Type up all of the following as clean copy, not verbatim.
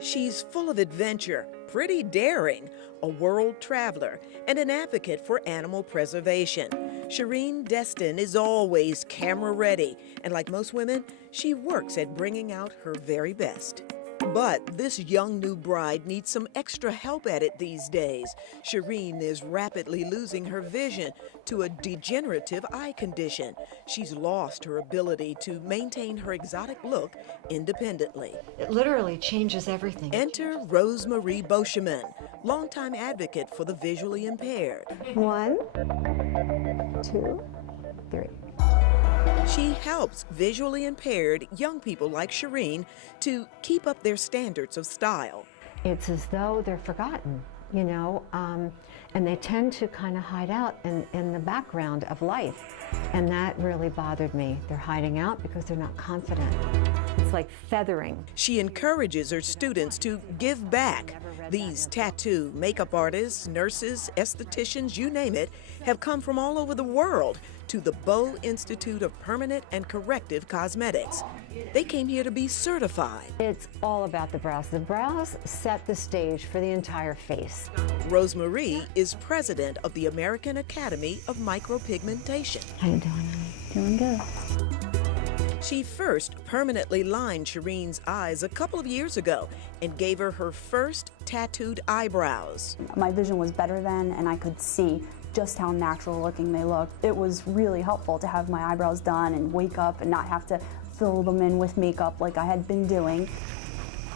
She's full of adventure, pretty daring, a world traveler, and an advocate for animal preservation. Shireen Destin is always camera ready, and like most women, she works at bringing out her very best. But this young new bride needs some extra help at it these days. Shireen is rapidly losing her vision to a degenerative eye condition. She's lost her ability to maintain her exotic look independently. It literally changes everything. Enter Rosemarie Boscheman, longtime advocate for the visually impaired. 1, 2, 3. She helps visually impaired young people like Shireen to keep up their standards of style. It's as though they're forgotten, and they tend to kind of hide out in the background of life. And that really bothered me. They're hiding out because they're not confident. It's like feathering. She encourages her students to give back. These tattoo, makeup artists, nurses, estheticians, you name it, have come from all over the world to the Bow Institute of Permanent and Corrective Cosmetics. They came here to be certified. It's all about the brows. The brows set the stage for the entire face. Rosemarie is president of the American Academy of Micropigmentation. How you doing, honey? Doing good. She first permanently lined Shireen's eyes a couple of years ago and gave her her first tattooed eyebrows. My vision was better then, and I could see just how natural looking they looked. It was really helpful to have my eyebrows done and wake up and not have to fill them in with makeup like I had been doing.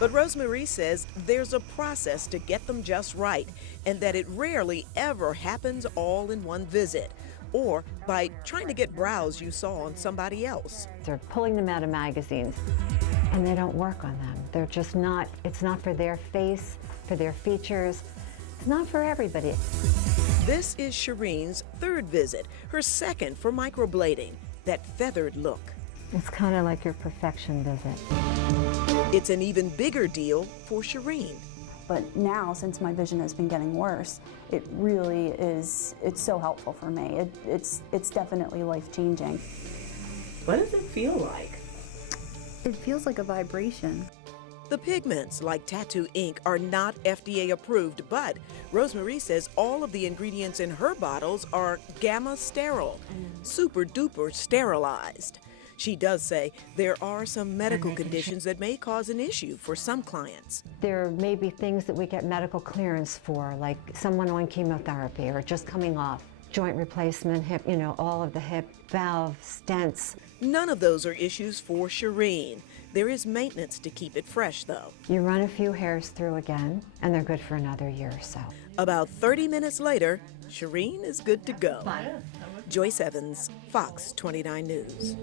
But Rosemarie says there's a process to get them just right, and that it rarely ever happens all in one visit, or by trying to get brows you saw on somebody else. They're pulling them out of magazines, and they don't work on them. They're just not, it's not for their face, for their features. It's not for everybody. This is Shireen's third visit, her second for microblading, that feathered look. It's kind of like your perfection visit. It's an even bigger deal for Shireen. But now, since my vision has been getting worse, it really is, it's so helpful for me. It's definitely life-changing. What does it feel like? It feels like a vibration. The pigments, like tattoo ink, are not FDA approved, but Rosemarie says all of the ingredients in her bottles are gamma sterile, super duper sterilized. She does say there are some medical conditions that may cause an issue for some clients. There may be things that we get medical clearance for, like someone on chemotherapy or just coming off, joint replacement, hip, all of the hip, valve, stents. None of those are issues for Shireen. There is maintenance to keep it fresh, though. You run a few hairs through again, and they're good for another year or so. About 30 minutes later, Shireen is good to go. Joyce Evans, Fox 29 News.